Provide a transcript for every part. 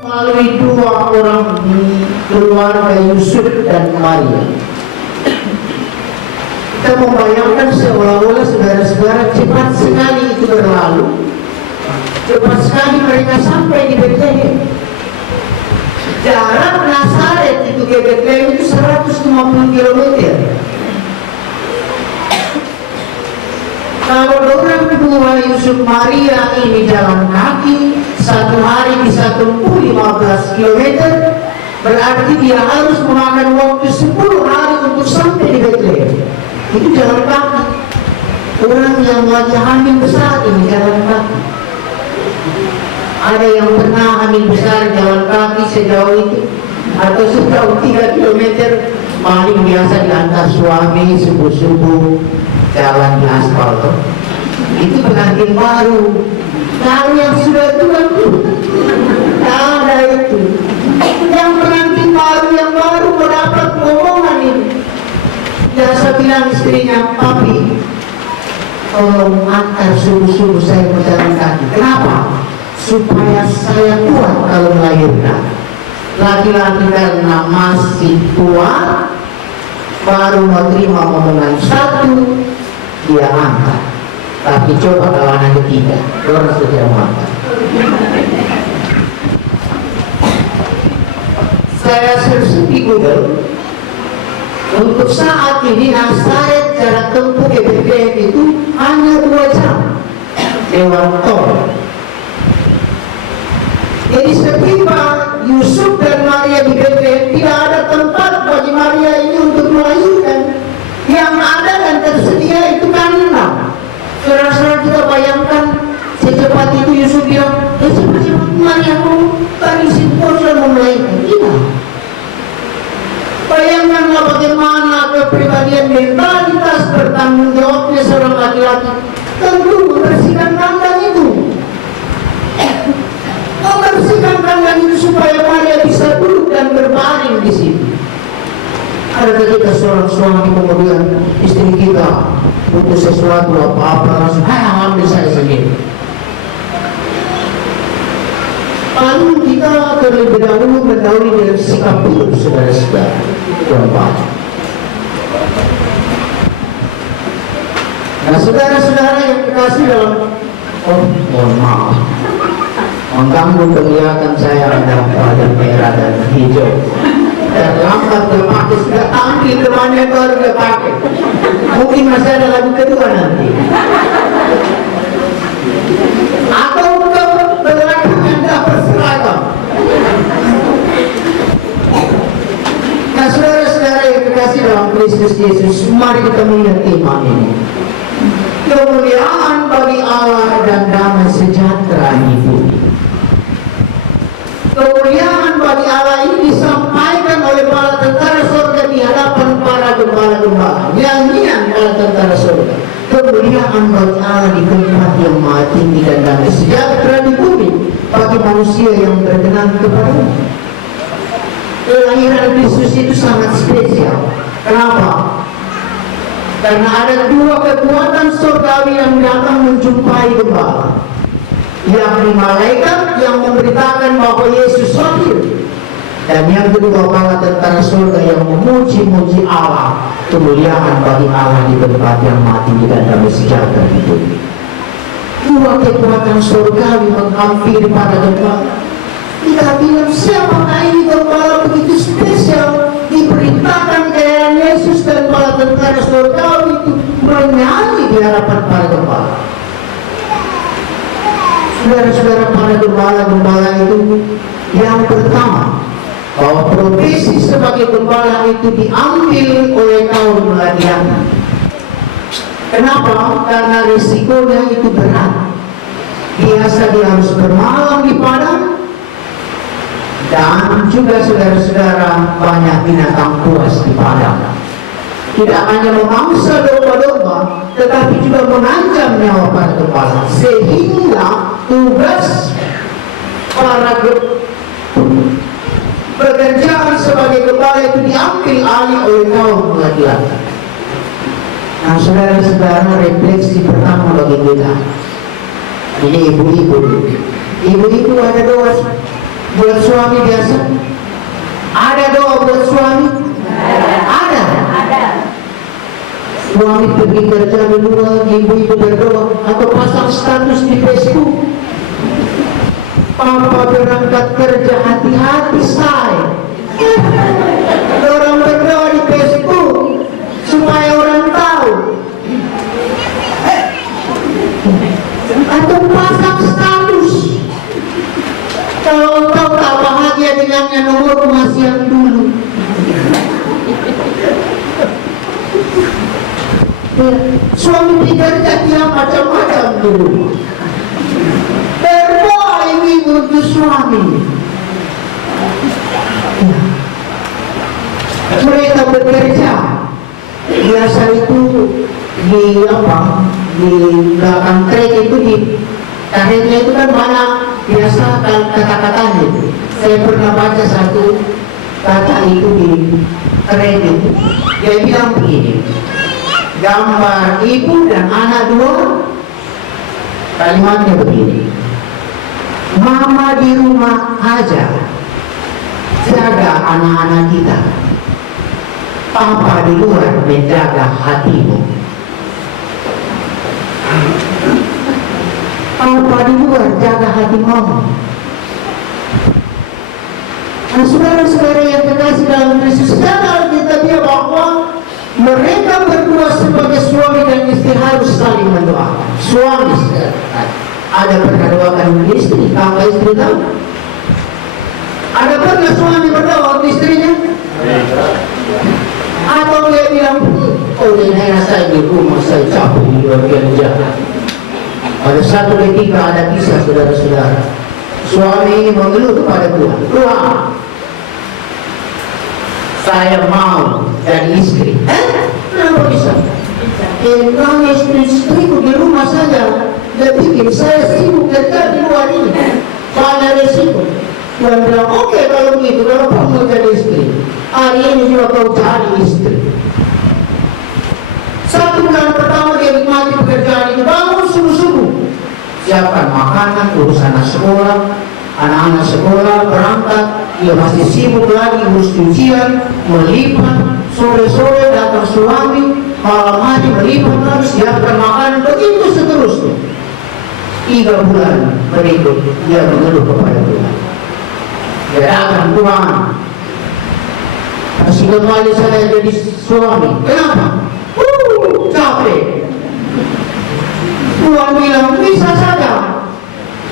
melalui dua orang di keluarga Yusuf dan Maria. Kita membayangkan seolah-olah saudara-saudara cepat sekali itu berlalu, cepat sekali mereka sampai di Bethlehem. Jarak Nazaret itu ke Bethlehem itu 150 km. Kalau orang kedua Yusuf Maria ini jalan kaki, satu hari bisa tempuh 15 km, berarti dia harus memakan waktu 10 hari untuk sampai di Bethlehem. Itu jalan kaki. Orang yang lagi hamil besar ini jalan kaki. Ada yang pernah hamil besar jalan kaki sejauh itu atau sejauh 3 km, paling biasa diantar suami subuh-subuh jalan di aspal. Itu pengantin baru. Kalau yang sudah tua ada itu. Yang pengantin baru yang baru mendapat omongan ini. Biasa bilang istrinya, papi, tolong antar subuh-subuh saya berjalan kaki. Kenapa? Supaya saya kuat kalau melahirkan. Laki-laki karena masih tua, baru mau terima omongan satu, dia angkat. Tapi coba kalau anak ketiga, orang sudah mangkat. Saya search di Google. Untuk saat ini Nazaret jarak tempuh ke Bethlehem itu hanya 2 jam lewat tol. Jadi setiba Yusuf dan Maria di Bethlehem, tidak ada tempat bagi Maria ini untuk melahirkan. Yang ada dan tersedia itu kandang. Saudara-saudara kita bayangkan secepat itu Yusuf bilang, cepat-cepat Maria mau tadi si sudah mau melahirkan. Tidak. Bayangkanlah bagaimana kepribadian mentalitas bertanggung jawabnya seorang laki-laki. Tentu membersihkan kandang itu. Membersihkan kandang itu supaya Maria bisa duduk dan berbaring di situ. Ada kita seorang suami kemudian istri kita butuh sesuatu apa-apa langsung ambil saya sendiri. Paling kita terlebih dahulu mendahului dengan sikap hidup saudara-saudara. Nah, saudara-saudara yang kekasih dalam, mohon maaf, mengganggu kelihatan saya ada pada merah dan hijau. Dan lambat dia pakai, sudah tampil temannya baru dia pakai. Mungkin masih ada lagu kedua nanti. Atau berlakukan dapat seragam. Nah, saudara-saudara yang kekasih dalam Kristus Yesus, mari kita melihat iman ini. Kemuliaan bagi Allah dan damai sejahtera hidup. Kemuliaan bagi Allah ini disampaikan oleh para tentara surga di hadapan para gembala-gembala. Nyanyian para tentara surga. Kemuliaan bagi Allah di tempat yang maha tinggi dan damai sejahtera di bumi bagi manusia yang berkenan kepadanya. Kelahiran Kristus itu sangat spesial. Kenapa? Karena ada 2 kekuatan surgawi yang datang menjumpai gembala, yakni malaikat yang memberitakan bahwa Yesus lahir, dan yang kedua para tentara surga yang memuji-muji Allah. Kemuliaan bagi Allah di tempat yang mati dan damai sejahtera itu. 2 kekuatan surgawi menghampiri para gembala. Kita bilang, siapakah ini gembala begitu spesial? Diperintahkan kehadiran Yesus dan para tentara surgawi itu menyanyi di hadapan para gembala. Saudara-saudara, para gembala-gembala itu yang pertama, bahwa profesi sebagai gembala itu diambil oleh kaum ladian. Kenapa? Karena risikonya itu berat. Biasa dia harus bermalam di padang, dan juga saudara-saudara banyak binatang buas di padang. Tidak hanya memangsa domba-domba, tetapi juga mengancam nyawa para gembala. Sehingga tugas para pekerjaan sebagai gembala itu diambil alih oleh kaum laki-laki. Nah, saudara-saudara, refleksi pertama bagi kita. Ini ibu-ibu. Ibu-ibu ada 2. Buat suami biasa? Ada doa buat suami? Ada. Suami pergi kerja di luar, ibu-ibu berdoa atau pasang status di Facebook. Papa berangkat kerja, hati-hati saya. Orang berdoa di Facebook supaya orang tahu. Atau pasang status. Kalau engkau tak bahagia dengannya, nomor masih yang dulu. Suami bekerja dia macam-macam dulu. Berdoa ini untuk suami. Mereka bekerja biasa itu di belakang trek itu di karetnya itu kan mana biasa kata-katanya. Saya pernah baca satu kata itu di trek itu. Dia bilang begini, gambar ibu dan anak dua, kalimatnya begini, mama di rumah aja jaga anak-anak kita, papa di luar menjaga hatimu. Papa di luar jaga hati mama. Nah, saudara-saudara yang terkasih dalam Kristus, kata Alkitab bahwa mereka berdua sebagai suami dan istri harus saling mendoakan. Suami ada pernah doakan istri, kalau istri tahu? Ada pernah suami berdoa untuk istrinya? Atau dia bilang, oh ini saya di rumah, saya capek di luar kerja. Pada satu ketika ada kisah saudara-saudara, suami ini mengeluh kepada Tuhan, Tuhan, saya mau jadi istri. Kenapa bisa? Karena istri-istriku di rumah saja, dia bikin saya sibuk kerja di luar ini, banyak resiko. Tuhan bilang, oke kalau begitu, kalau kamu mau jadi istri, hari ini juga kau cari istri. Satu bulan pertama dia nikmati pekerjaan itu, bangun subuh-subuh, siapkan makanan, urus anak sekolah, anak-anak sekolah berangkat, dia masih sibuk lagi urus cucian, melipat, sore-sore datang suami, malam hari melipat lagi, siapkan makanan, begitu seterusnya. 3 bulan berikut dia mengeluh kepada Tuhan. Dia datang, Tuhan, kasih kembali saya jadi suami. Kenapa? Capek. Tuhan bilang bisa saja,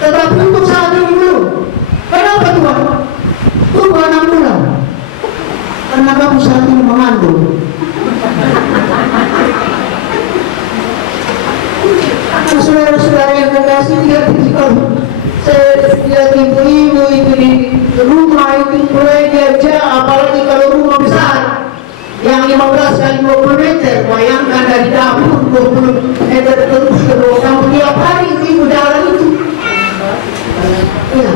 tetapi untuk saat ini belum. Kenapa Tuhan? Tunggu 6 bulan. Karena kamu saat ini mengandung. Saudara-saudara yang terkasih, lihat kalau saya lihat ibu-ibu itu di rumah itu mulai kerja, apalagi kalau rumah besar yang 15 kali 20 meter, bayangkan dari dapur 20 meter terus ke bawah, tiap hari ibu jalan itu. Ya,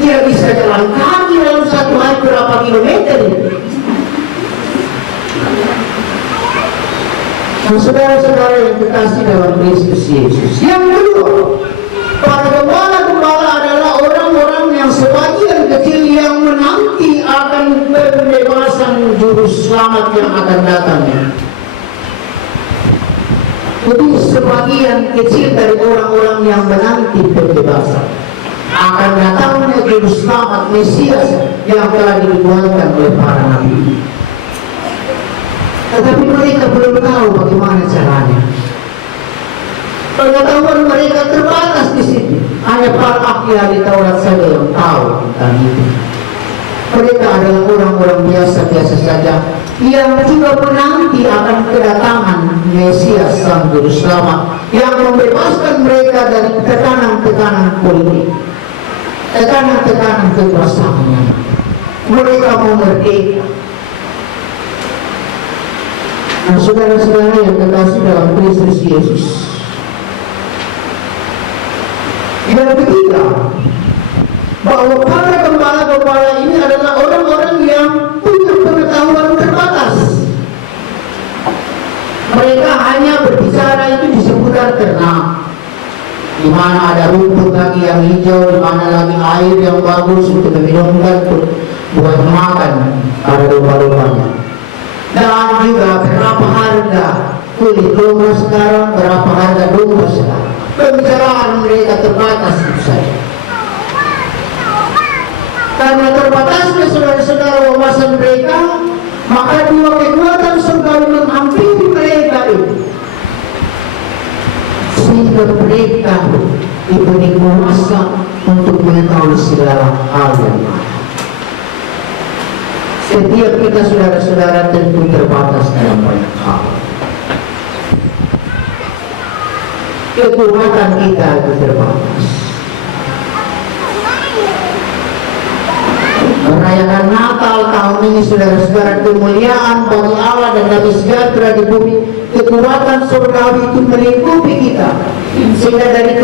dia bisa jalan kaki dalam satu hari berapa kilometer itu. Nah, saudara-saudara yang terkasih dalam Kristus Yesus, yang kedua, para gembala-gembala adalah orang-orang yang sebagian kecil yang menanti akan pembebasan juru selamat yang akan datang. Jadi sebagian kecil dari orang-orang yang menanti pembebasan akan datangnya juru selamat Mesias yang telah dibuatkan oleh para nabi. Tetapi mereka belum tahu bagaimana caranya. Pengetahuan mereka terbatas di sini. Hanya para ahli Taurat saja yang tahu tentang itu. Mereka adalah orang-orang biasa-biasa saja yang juga menanti akan kedatangan Mesias Sang Juru Selamat yang membebaskan mereka dari tekanan-tekanan politik, tekanan-tekanan kekuasaannya. Mereka mau merdeka. Nah, saudara-saudara yang terkasih dalam Kristus Yesus, yang ketiga, bahwa para gembala-gembala ini adalah orang-orang yang punya pengetahuan terbatas. Mereka hanya berbicara itu di seputar ternak. di mana ada rumput lagi yang hijau, di mana lagi air yang bagus untuk diminumkan, buat makan pada domba-dombanya. Dan juga berapa harga kulit domba sekarang, berapa harga domba sekarang. Pembicaraan mereka terbatas itu saja. Karena terbatasnya saudara-saudara wawasan mereka, maka dua kekuatan surgawi menghampiri mereka itu, sehingga mereka diberi kuasa untuk mengetahui segala hal yang ada. Setiap kita saudara-saudara tentu terbatas dalam banyak hal. Kekuatan kita itu terbatas. Merayakan Natal tahun ini saudara-saudara, kemuliaan bagi Allah dan damai sejahtera di bumi, kekuatan surgawi itu melingkupi kita, sehingga dari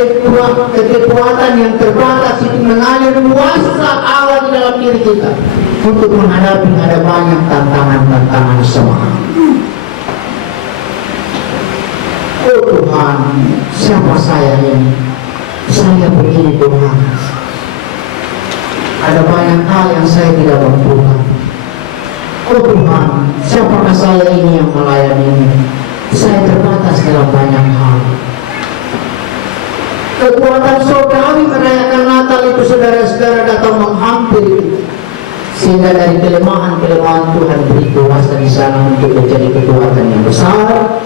kekuatan yang terbatas itu mengalir kuasa Allah di dalam diri kita untuk menghadapi ada banyak tantangan-tantangan semua. Oh Tuhan, siapa saya ini? Saya begini Tuhan. Ada banyak hal yang saya tidak mampukan. Oh Tuhan, siapakah saya ini yang melayani ini? Saya terbatas dalam banyak hal. Kekuatan surgawi merayakan Natal itu saudara-saudara datang menghampiri, sehingga dari kelemahan-kelemahan Tuhan beri kuasa di sana untuk menjadi kekuatan yang besar,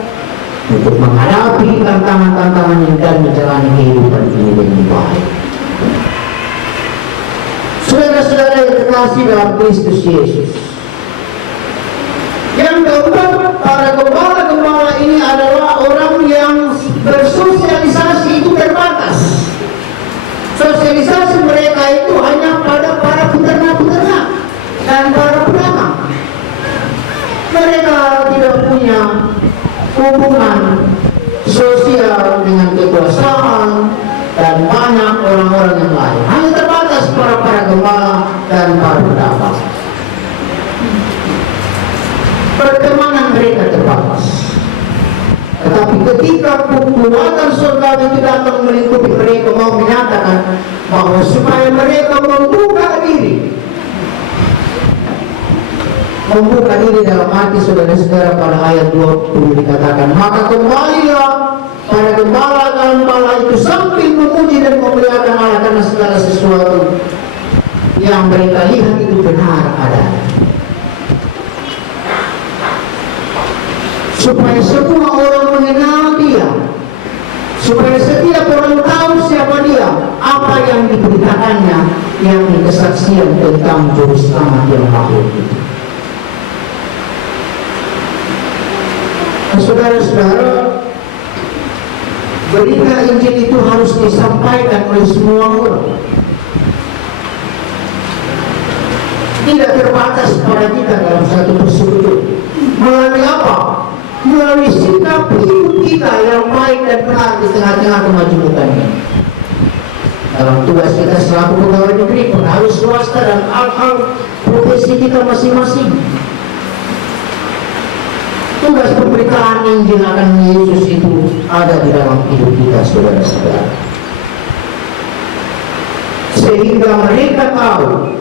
untuk menghadapi tantangan-tantangan yang dan menjalani kehidupan ini dengan baik. Saudara-saudara yang terkasih dalam Kristus Yesus, yang keempat, para gembala-gembala ini adalah orang yang bersosialisasi itu terbatas. Sosialisasi mereka itu hanya pada para peternak-peternak dan para pedagang. Mereka tidak punya hubungan sosial dengan kekuasaan dan banyak orang-orang yang lain. Hanya terbatas para gembala dan para pedagang. Pertemanan mereka terbatas. Tetapi ketika kekuatan surga itu datang melingkupi mereka, mau menyatakan bahwa supaya mereka membuka diri dalam hati saudara-saudara, pada ayat 20 dikatakan, maka kembalilah para gembala-gembala itu sambil memuji dan memuliakan Allah karena segala sesuatu yang mereka lihat itu benar adanya, supaya semua orang mengenal dia, supaya setiap orang tahu siapa dia, apa yang diberitakannya, yang kesaksian tentang juru selamat yang lahir itu. Saudara-saudara, berita Injil itu harus disampaikan oleh semua orang. Tidak terbatas pada kita dalam satu persekutuan. Melalui apa? Melalui sikap hidup kita yang baik dan benar di tengah-tengah kemajemukan ini. Dalam tugas kita selaku pegawai negeri, pengaruh swasta dan hal-hal profesi kita masing-masing, tugas pemberitaan Injil akan Yesus itu ada di dalam hidup kita, saudara-saudara, sehingga mereka tahu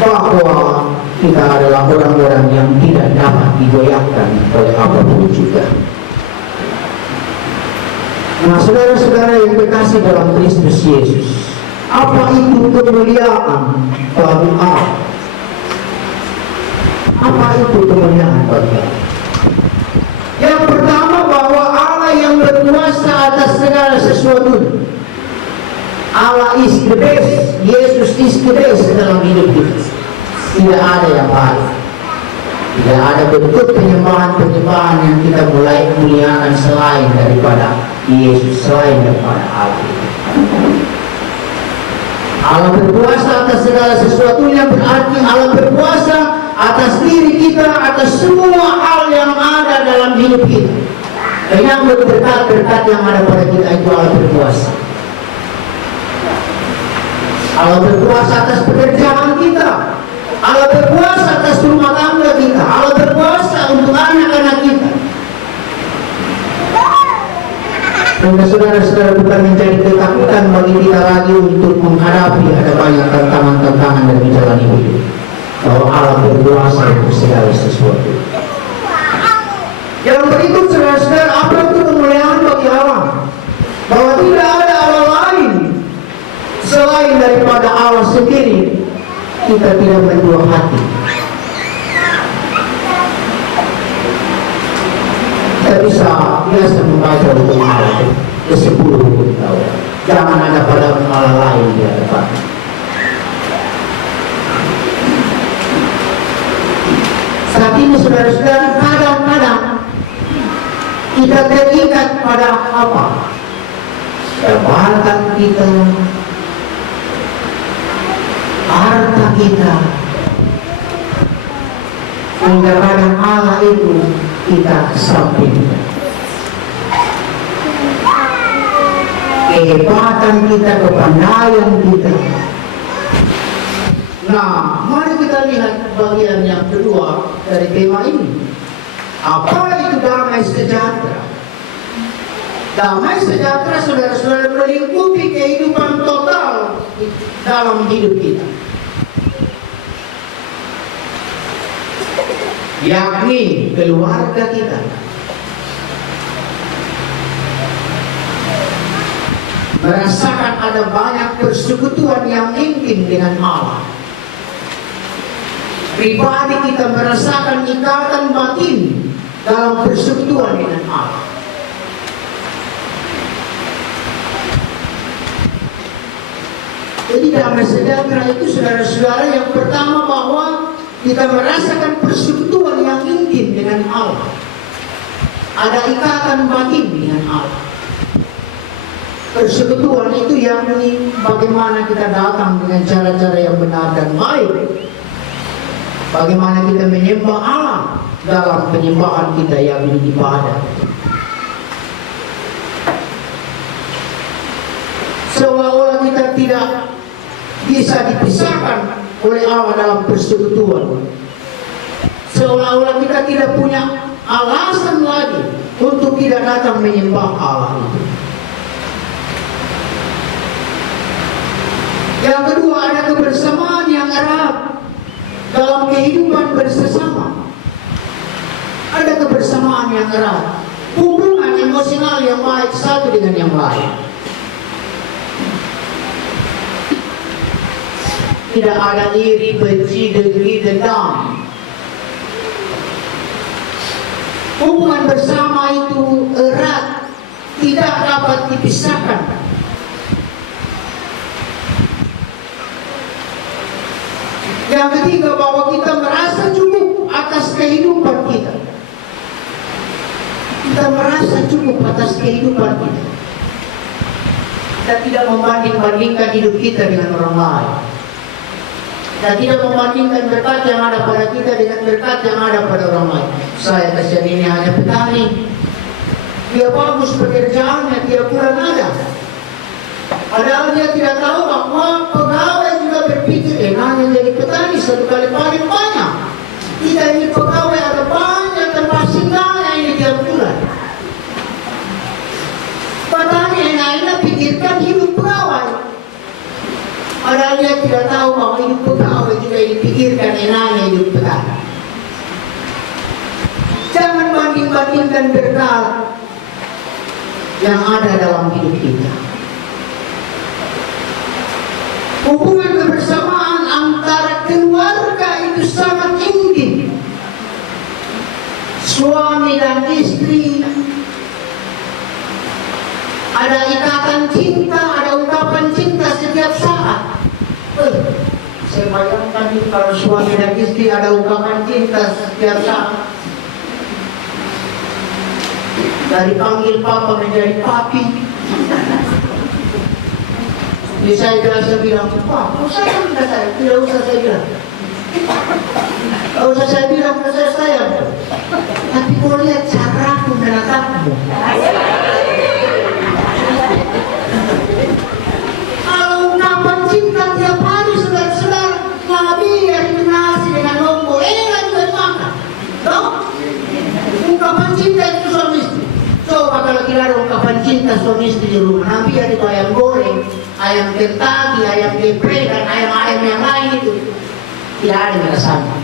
bahwa kita adalah orang-orang yang tidak dapat digoyahkan oleh apapun juga. Nah, saudara-saudara yang terkasih dalam Kristus Yesus, apa itu kemuliaan bagi Allah? Apa itu kemuliaan bagi Allah? Yang pertama, bahwa Allah yang berkuasa atas segala sesuatu. Allah is the best. Yesus is the best dalam hidup kita. Tidak ada yang lain. Tidak ada bentuk penyembahan-penyembahan yang kita mulai muliakan selain daripada Yesus, selain daripada Allah. Allah berkuasa atas segala sesuatu, yang berarti Allah berkuasa atas diri kita, atas semua hal yang ada dalam hidup kita. Dan yang berkat-berkat yang ada pada kita itu Allah berkuasa. Allah berkuasa atas pekerjaan kita. Allah berkuasa atas rumah tangga kita. Allah berkuasa untuk anak-anak kita. Sehingga saudara-saudara bukan menjadi ketakutan bagi kita lagi untuk menghadapi ada banyak tantangan-tantangan dalam menjalani hidup. Bahwa Allah berkuasa untuk segala sesuatu. Yang berikut saudara-saudara, apa itu kemuliaan bagi Allah? Bahwa tidak ada Allah lain selain daripada Allah sendiri. Kita tidak berdua hati. Kita bisa biasa membaca hukum Allah ke 10 hukum Taurat. Jangan ada pada Allah lain di hadapan. Saat ini saudara-saudara, kadang-kadang kita terikat pada apa? Jabatan kita, harta kita. Sehingga kadang Allah itu kita kesampingkan. Kehebatan kita, kepandaian kita. Nah, mari kita lihat bagian yang kedua dari tema ini. Apa itu damai sejahtera? Damai sejahtera saudara-saudara melingkupi kehidupan total dalam hidup kita. Yakni keluarga kita. Merasakan ada banyak persekutuan yang intim dengan Allah. Pribadi kita merasakan ikatan batin dalam persekutuan dengan Allah. Jadi damai sejahtera itu saudara-saudara yang pertama bahwa kita merasakan persekutuan yang intim dengan Allah. Ada ikatan batin dengan Allah. Persekutuan itu yakni bagaimana kita datang dengan cara-cara yang benar dan baik. Bagaimana kita menyembah Allah dalam penyembahan kita yang ibadah. Seolah-olah kita tidak bisa dipisahkan oleh Allah dalam persekutuan. Seolah-olah kita tidak punya alasan lagi untuk tidak datang menyembah Allah itu. Yang kedua, ada kebersamaan yang erat dalam kehidupan bersama. Ada kebersamaan yang erat, hubungan emosional yang baik satu dengan yang lain. Tidak ada iri, benci, dengki, dendam. Hubungan bersama itu erat, tidak dapat dipisahkan. Yang ketiga, bahwa kita merasa cukup atas kehidupan kita. Kita merasa cukup atas kehidupan kita. Kita tidak membanding-bandingkan hidup kita dengan orang lain. Kita tidak membandingkan berkat yang ada pada kita dengan berkat yang ada pada orang lain. Saya kasihan ini hanya petani. Dia bagus pekerjaannya, dia kurang ada. Padahal dia tidak tahu bahwa pegawai juga berpikir, hanya jadi petani satu kali paling banyak. Kita ini pegawai ada banyak terpaksingannya ini tiap bulan. Petani enak-enak pikirkan hidup pegawai. Padahal dia tidak tahu bahwa hidup pegawai juga dipikirkan enaknya hidup petani. Jangan banding-bandingkan berkat yang ada dalam hidup kita. Hubungan kebersamaan antara keluarga itu sangat intim. Suami dan istri, ada ikatan cinta, ada ungkapan cinta setiap saat. Saya bayangkan kalau suami dan istri ada ungkapan cinta setiap saat. Dari panggil papa menjadi papi. Jadi saya biasa bilang, Pak, usah minta saya, tidak usah saya bilang. Tidak usah saya bilang, saya sayang. Tapi kalau lihat cara aku menatapmu. Kalau ungkapan cinta tiap hari saudara-saudara, Nabi yang nasi dengan lombok, enak juga makan. Tahu? Ungkapan cinta itu suami istri. Coba kalau tidak ada ungkapan cinta suami istri di rumah. Nabi itu ayam goreng, ayam Kentucky, ayam geprek, dan ayam-ayam yang lain itu tidak ada rasanya.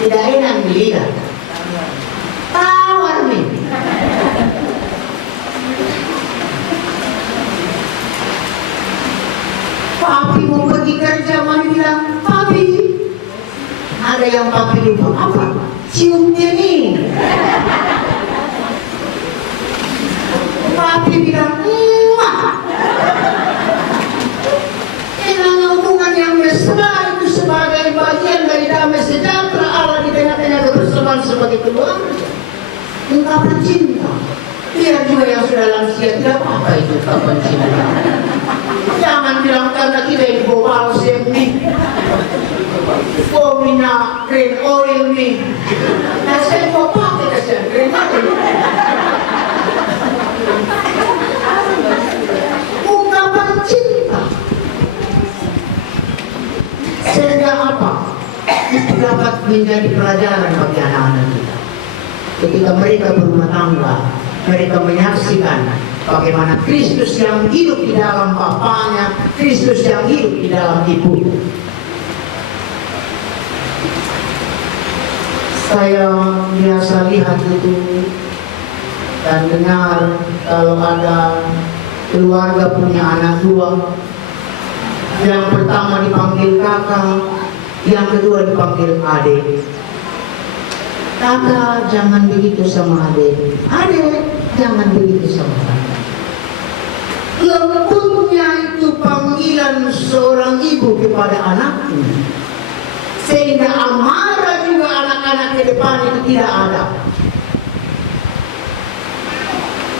Tidak enak di lidah. Tawar nih. Papi mau pergi kerja, mami bilang, papi. Ada yang papi lupa apa? Cium kening. Papi bilang, Hilang hubungan yang mesra itu sebagai bagian dari damai sejahtera Allah di tengah-tengah kebersamaan sebagai keluarga. Ungkapan cinta. Dia juga yang sudah lansia, tidak apa-apa itu ungkapan cinta. Jangan bilang karena kita ini bawa nih. Minyak green oil nih. Nah saya mau pakai kasihan green oil. Ungkapan cinta. Sehingga apa? Itu dapat menjadi pelajaran bagi anak-anak kita. Ketika mereka berumah tangga, mereka menyaksikan bagaimana Kristus yang hidup di dalam bapaknya, Kristus yang hidup di dalam ibunya. Saya biasa lihat itu dan dengar kalau ada keluarga punya anak dua, yang pertama dipanggil kakak, yang kedua dipanggil adik. Kakak jangan begitu sama adik, adik jangan begitu sama kakak. Lembutnya itu panggilan seorang ibu kepada anaknya, sehingga amarah juga anak-anak ke depan itu tidak ada.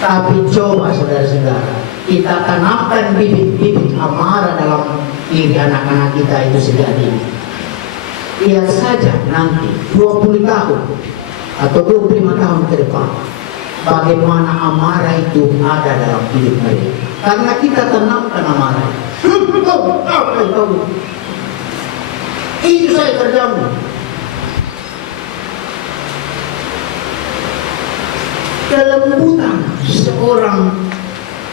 Tapi coba saudara-saudara, kita tanamkan bibit-bibit amarah dalam diri anak-anak kita itu sejak dini. Lihat saja nanti 20 tahun atau 25 tahun ke depan, bagaimana amarah itu ada dalam hidup mereka. Karena kita tanamkan amarah. Itu saya kerjamu. Kelembutan seorang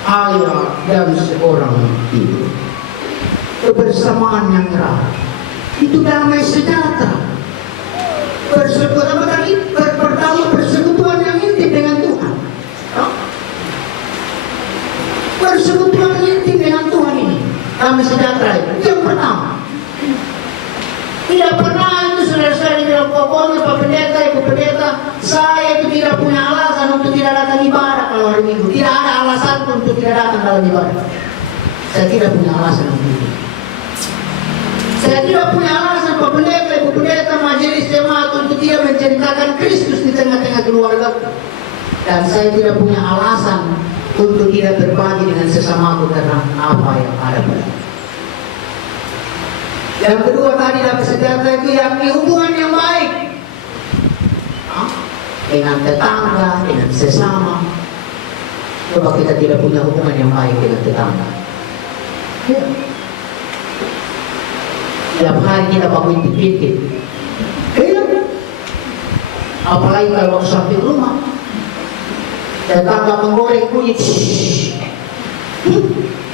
ayah dan seorang ibu, kebersamaan yang erat, itu damai sejahtera. Persekutuan tadi pertama, persekutuan yang intim dengan Tuhan. Persekutuan intim dengan Tuhan ini damai sejahtera itu yang pertama. Tidak pernah itu saudara-saudara bilang, pokoknya Pak Pendeta, Ibu Pendeta, saya itu tidak punya alasan untuk tidak datang ibadah kalau hari Minggu. Tidak ada alasan untuk tidak datang dalam ibadah. Saya tidak punya alasan untuk itu. Saya tidak punya alasan Pak Pendeta, Ibu Pendeta, majelis jemaat untuk tidak menceritakan Kristus di tengah-tengah keluarga. Dan saya tidak punya alasan untuk tidak berbagi dengan sesamaku karena apa yang ada pada. Yang kedua tadi dalam sejahtera itu yakni hubungan yang baik dengan tetangga, dengan sesama. Coba kita tidak punya hubungan yang baik dengan tetangga. Ya. Tiap hari kita bawa intip-intip. Ya. Apalagi kalau waktu sampai rumah, tetangga menggoreng kunyit,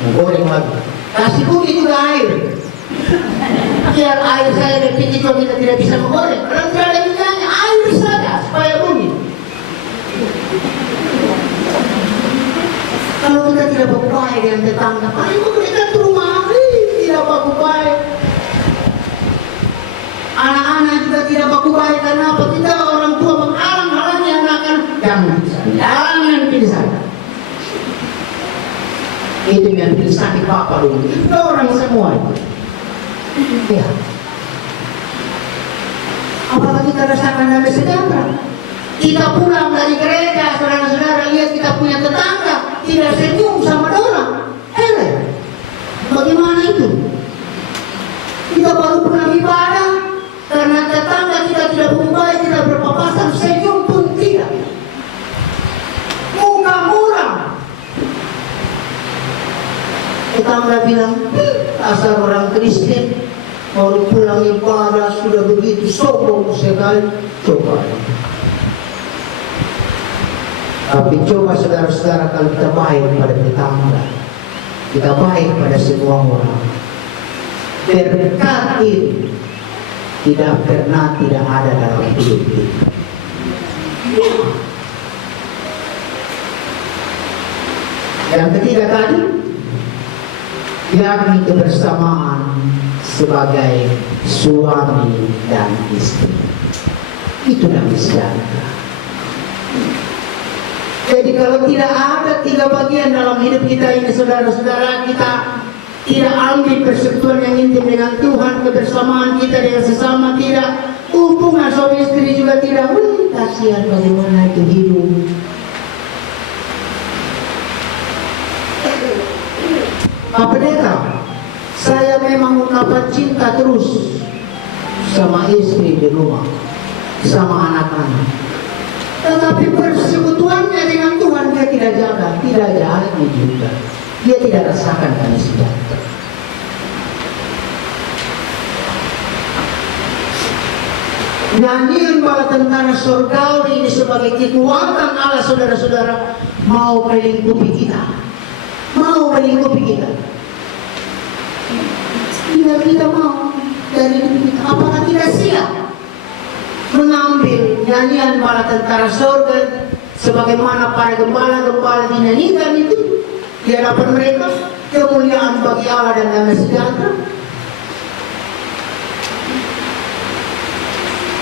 menggoreng lagi. Kasih kunyit juga air. Biar air saya detik itu kita tidak bisa menggoreng. Kalau tidak ada minyaknya, air saja supaya bunyi. Kalau kita tidak baik dengan tetangga, ayo kita ke rumah, tidak baik. Anak-anak juga tidak baik karena apa? Kita orang tua menghalang-halangi anak-anak. Jangan pisah. Itu yang pisah di papa dulu. Itu orang semua itu. Ya. Apalagi kita rasakan damai sejahtera. Kita pulang dari gereja, saudara-saudara lihat kita punya tetangga tidak senyum sama orang. Bagaimana itu? Kita baru pulang ibadah karena tetangga kita tidak berubah, tidak berpapasan, senyum pun tidak. Muka muram. Tetangga bilang, asal orang Kristen baru pulang ibadah sudah begitu sombong sekali. Coba Tapi coba saudara-saudara, kalau kita baik pada tetangga, kita baik pada semua orang, berkat itu tidak pernah tidak ada dalam hidup kita. Yang ketiga tadi, yakni kebersamaan sebagai suami dan istri. Itu Nabi sejahtera. Jadi kalau tidak ada tiga bagian dalam hidup kita ini, saudara-saudara, kita tidak ambil persekutuan yang intim dengan Tuhan, kebersamaan kita dengan sesama tidak, hubungan suami istri juga tidak. Kasihan bagaimana itu hidup. Pak Pendeta, saya memang ungkapan cinta terus sama istri di rumah, sama anak-anak. Tetapi persekutuannya dengan Tuhan dia tidak jaga, tidak jalani juga. Dia tidak rasakan damai sejahtera. Nyanyian bala tentara surgawi ini sebagai kekuatan Allah, saudara-saudara, mau melingkupi kita. Mau melingkupi kita. Tidak kita mau dari kita. Apakah tidak siap mengambil nyanyian bala tentara surga sebagaimana para gembala-gembala dinyanyikan itu di hadapan mereka, kemuliaan bagi Allah dan damai sejahtera?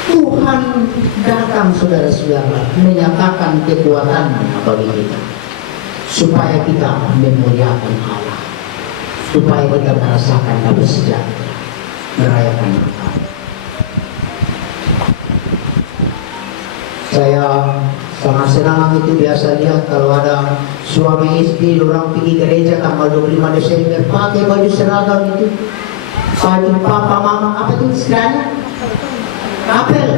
Tuhan datang, saudara-saudara, menyatakan kekuatannya bagi kita supaya kita memuliakan Allah, supaya kita merasakan damai sejahtera, merayakan Natal. Saya sangat senang itu biasa lihat kalau ada suami istri orang pergi gereja tanggal 25 Desember pakai baju seragam itu, baju papa mama apa itu istilahnya, kapel.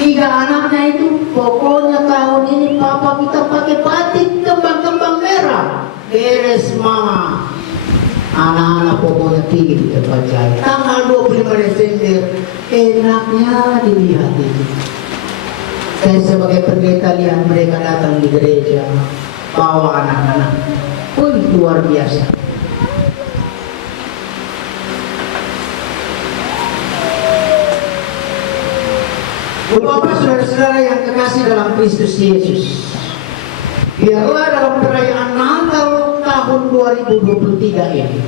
3 anaknya itu pokoknya tahun ini papa kita pakai batik kembang-kembang merah. Beres mama, anak-anak pokoknya pergi di tempat jaya tanggal 25 Desember. Enaknya dilihat itu. Saya sebagai pendeta lihat mereka datang di gereja bawa anak-anak, luar biasa. Bapak, saudara-saudara yang kekasih dalam Kristus Yesus, biarlah dalam perayaan Natal tahun 2023 ini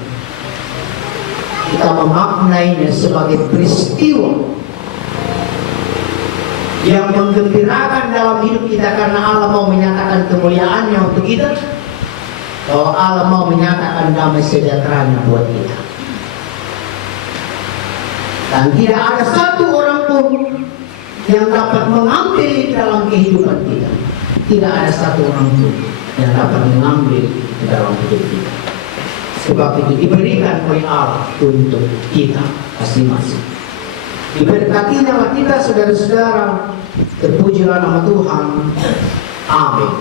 kita memaknainya sebagai peristiwa yang menggembirakan dalam hidup kita, karena Allah mau menyatakan kemuliaannya untuk kita, bahwa Allah mau menyatakan damai sejahteranya buat kita. Dan tidak ada satu orang pun yang dapat mengambil dalam kehidupan kita. Tidak ada satu orang pun yang dapat mengambil dalam hidup kita. Sebab itu diberikan oleh Allah untuk kita masing-masing. Diberkatilah kita, saudara-saudara. Terpujilah nama Tuhan. Amin.